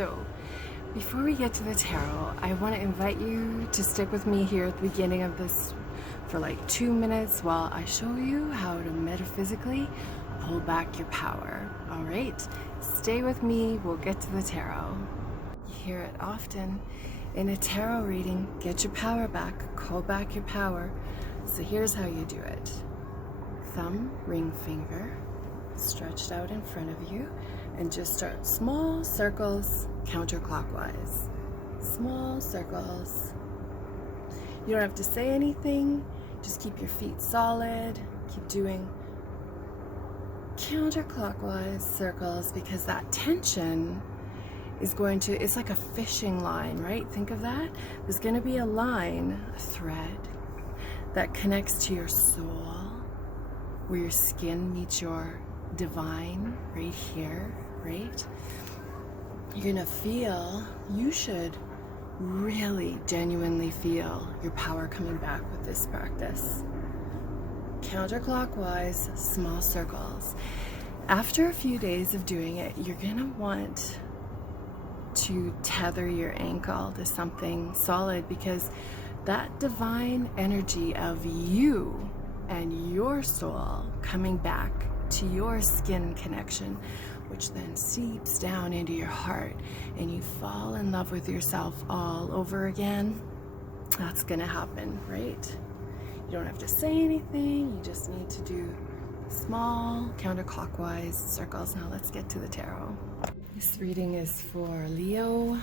So, before we get to the tarot, I want to invite you to stick with me here at the beginning of this for like 2 minutes while I show you how to metaphysically pull back your power. All right, stay with me, we'll get to the tarot. You hear it often in a tarot reading: get your power back, call back your power. So here's how you do it. Thumb, ring finger, stretched out in front of you, and just start small circles counterclockwise. Small circles. You don't have to say anything, just keep your feet solid, keep doing counterclockwise circles, because that tension is going to, it's like a fishing line, right? Think of that. There's going to be a line, a thread, that connects to your soul, where your skin meets your divine, right here, right? You're gonna feel, you should really genuinely feel your power coming back with this practice. Counterclockwise, small circles. After a few days of doing it, you're gonna want to tether your ankle to something solid, because that divine energy of you and your soul coming back to your skin connection, which then seeps down into your heart and you fall in love with yourself all over again, that's gonna happen, right? You don't have to say anything, you just need to do small counterclockwise circles. Now let's get to the tarot. This reading is for Leo.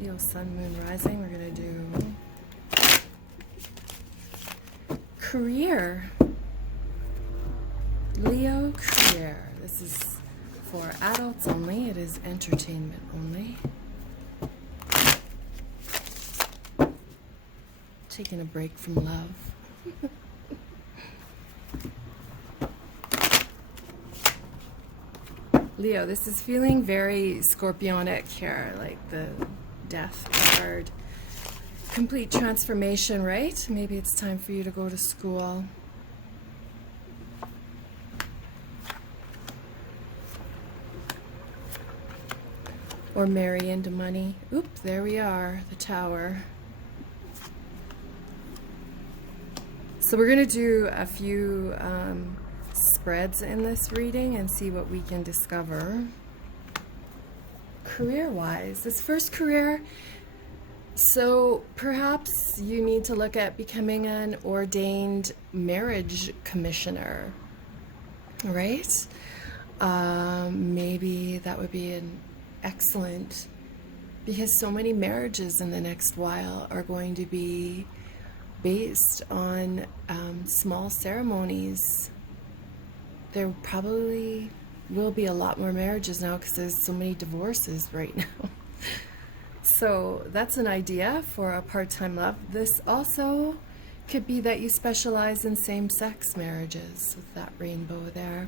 Leo, Sun, Moon, Rising. We're gonna do career. Leo, career. This is for adults only. It is entertainment only. Taking a break from love. Leo, this is feeling very scorpionic here, like the death card. Complete transformation, right? Maybe it's time for you to go to school. Or marry into money. Oop, there we are, the Tower. So we're gonna do a few spreads in this reading and see what we can discover. Career-wise, this first career, so perhaps you need to look at becoming an ordained marriage commissioner, right? Maybe that would be an excellent, because so many marriages in the next while are going to be based on small ceremonies. There probably will be a lot more marriages now because there's so many divorces right now. So that's an idea for a part-time love. This also could be that you specialize in same-sex marriages with that rainbow there.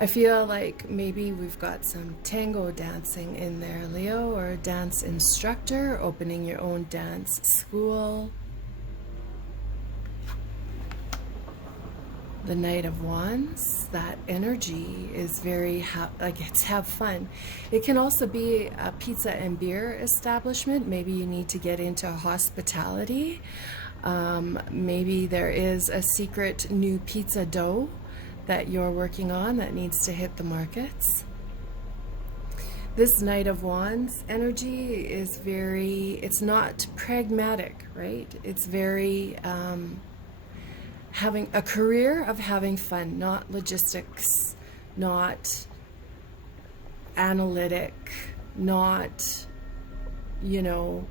I feel like maybe we've got some tango dancing in there, Leo, or a dance instructor, opening your own dance school. The Knight of Wands, that energy is very, it's have fun. It can also be a pizza and beer establishment. Maybe you need to get into hospitality. Maybe there is a secret new pizza dough that you're working on that needs to hit the markets. This Knight of Wands energy is very, it's not pragmatic, right? It's very having a career of having fun, not logistics, not analytic, not, you know,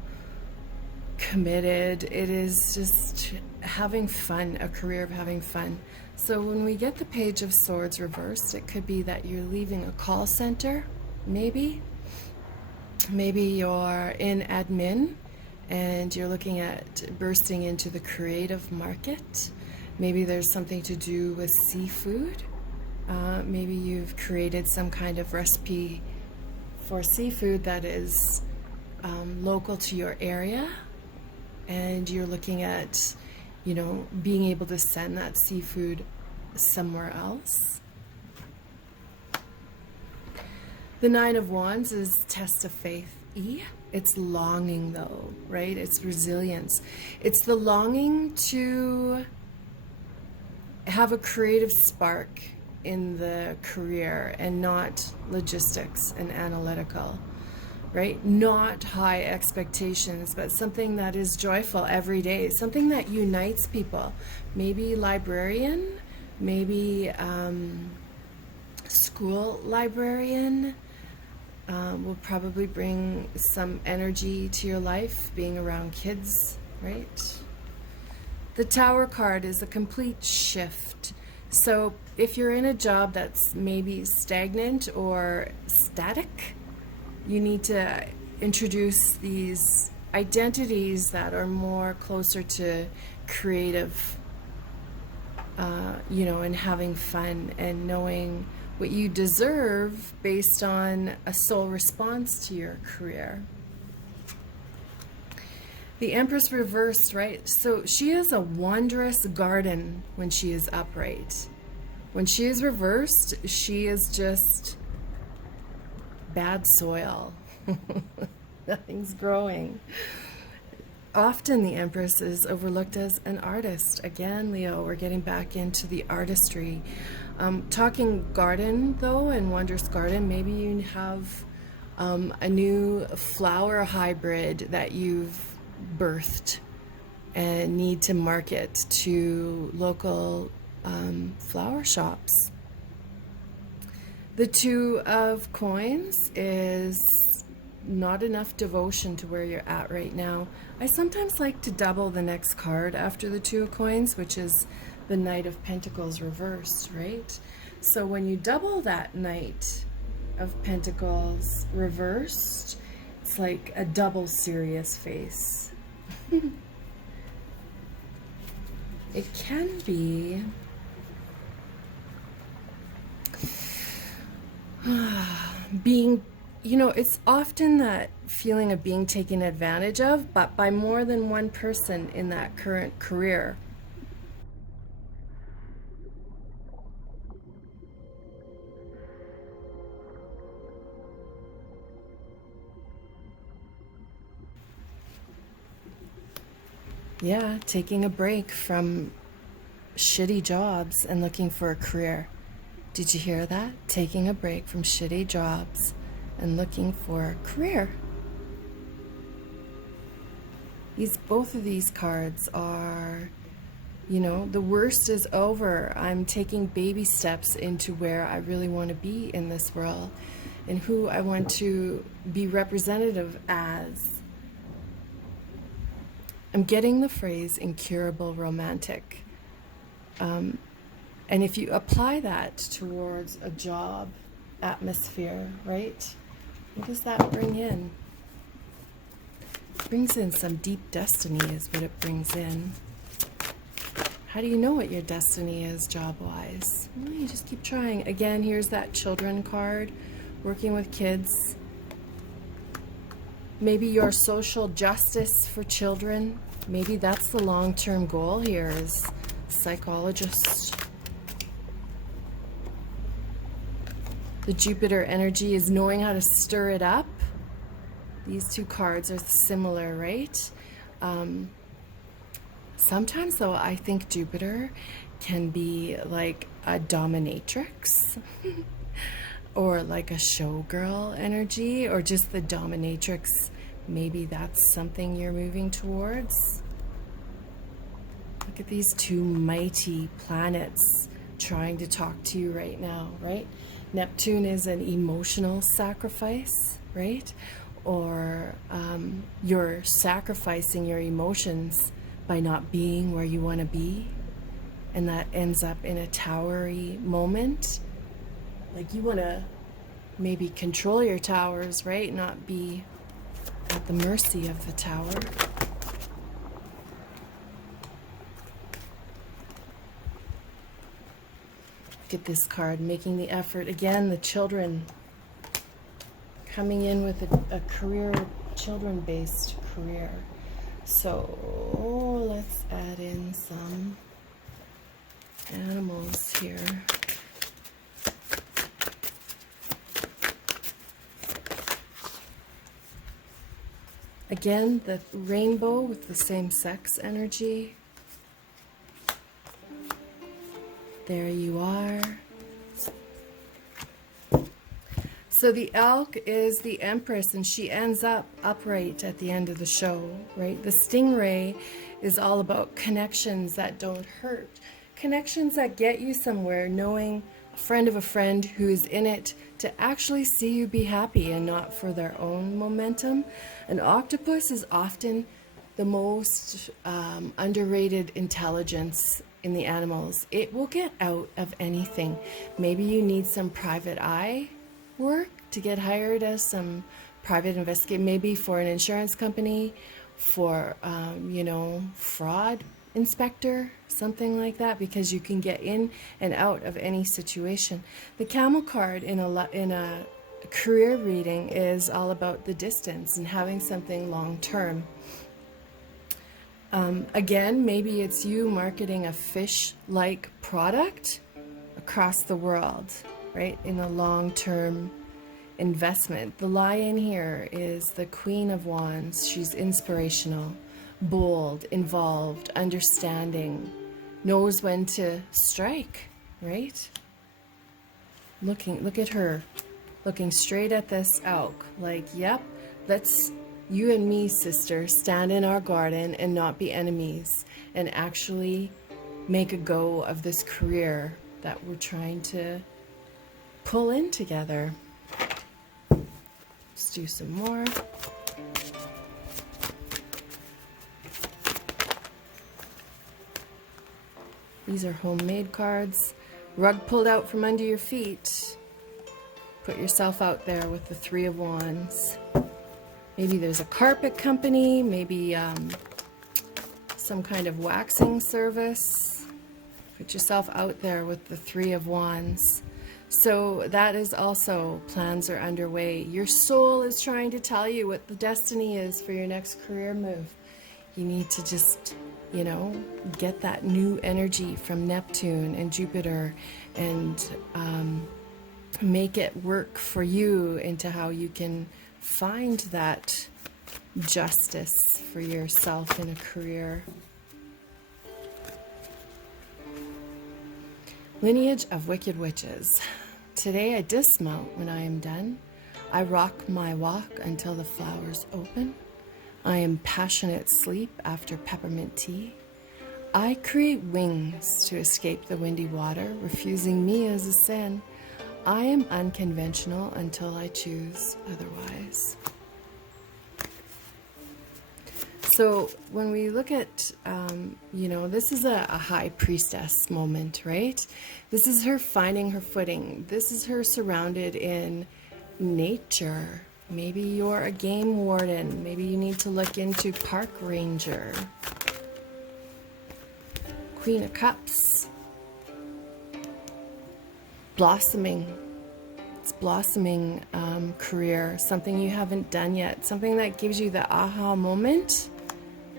committed. It is just having fun, a career of having fun. So when we get the Page of Swords reversed, it could be that you're leaving a call center, maybe. Maybe you're in admin and you're looking at bursting into the creative market. Maybe there's something to do with seafood. Maybe you've created some kind of recipe for seafood that is local to your area, and you're looking at, you know, being able to send that seafood somewhere else. The Nine of Wands is test of faith. It's longing though, right? It's resilience. It's the longing to have a creative spark in the career and not logistics and analytical, right? Not high expectations, but something that is joyful every day, something that unites people. Maybe librarian, maybe school librarian will probably bring some energy to your life, being around kids, right? The Tower card is a complete shift. So if you're in a job that's maybe stagnant or static, you need to introduce these identities that are more closer to creative, and having fun and knowing what you deserve based on a soul response to your career. The Empress reversed, right? So she is a wondrous garden when she is upright. When she is reversed, she is just bad soil. Nothing's growing. Often the Empress is overlooked as an artist. Again, Leo, we're getting back into the artistry. Talking garden, though, and wondrous garden, maybe you have a new flower hybrid that you've birthed and need to market to local flower shops. The Two of Coins is not enough devotion to where you're at right now. I sometimes like to double the next card after the Two of Coins, which is the Knight of Pentacles reversed, right? So when you double that Knight of Pentacles reversed, it's like a double serious face. It can be being, it's often that feeling of being taken advantage of, but by more than one person in that current career. Yeah, taking a break from shitty jobs and looking for a career. Did you hear that? Taking a break from shitty jobs and looking for a career. Both of these cards are, the worst is over. I'm taking baby steps into where I really want to be in this world and who I want to be representative as. I'm getting the phrase incurable romantic. And if you apply that towards a job atmosphere, right? What does that bring in? It brings in some deep destiny is what it brings in. How do you know what your destiny is job-wise? Well, you just keep trying. Again, here's that children card, working with kids. Maybe your social justice for children. Maybe that's the long-term goal here is psychologist. The Jupiter energy is knowing how to stir it up. These two cards are similar, right? Sometimes, though, I think Jupiter can be like a dominatrix or like a showgirl energy, or just the dominatrix. Maybe that's something you're moving towards. Look at these two mighty planets trying to talk to you right now, right? Neptune is an emotional sacrifice, right? Or you're sacrificing your emotions by not being where you want to be, and that ends up in a towery moment. Like you want to maybe control your towers, right? Not be at the mercy of the tower. Look at this card, making the effort. Again, the children coming in with a career, children-based career. So let's add in some animals here. Again, the rainbow with the same sex energy. There you are. So the elk is the empress, and she ends up upright at the end of the show, right? The stingray is all about connections that don't hurt, connections that get you somewhere, knowing a friend of a friend who is in it to actually see you be happy and not for their own momentum. An octopus is often the most underrated intelligence in the animals. It will get out of anything. Maybe you need some private eye work to get hired as some private investigator, maybe for an insurance company, for fraud inspector, something like that, because you can get in and out of any situation. The camel card in a career reading is all about the distance and having something long term. Again, maybe it's you marketing a fish-like product across the world, right, in a long-term investment. The lion here is the Queen of Wands. She's inspirational, bold, involved, understanding, knows when to strike, right? Look at her, looking straight at this elk, like, yep, let's, you and me, sister, stand in our garden and not be enemies, and actually make a go of this career that we're trying to pull in together. Let's do some more. These are homemade cards. Rug pulled out from under your feet. Put yourself out there with the Three of Wands. Maybe there's a carpet company, maybe some kind of waxing service. Put yourself out there with the Three of Wands. So that is also, plans are underway. Your soul is trying to tell you what the destiny is for your next career move. You need to just, get that new energy from Neptune and Jupiter and make it work for you into how you can find that justice for yourself in a career. Lineage of Wicked Witches. Today I dismount when I am done. I rock my walk until the flowers open. I am passionate sleep after peppermint tea. I create wings to escape the windy water. Refusing me is a sin. I am unconventional until I choose otherwise. So when we look at, this is a high priestess moment, right? This is her finding her footing. This is her surrounded in nature. Maybe you're a game warden. Maybe you need to look into park ranger. Queen of Cups. Blossoming. It's blossoming career. Something you haven't done yet. Something that gives you the aha moment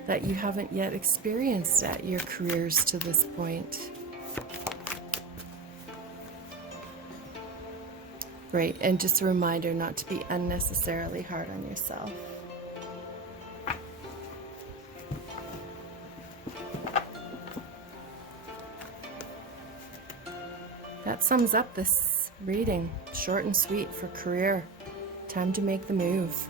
that you haven't yet experienced at your careers to this point. Great, and just a reminder not to be unnecessarily hard on yourself. That sums up this reading. Short and sweet for career. Time to make the move.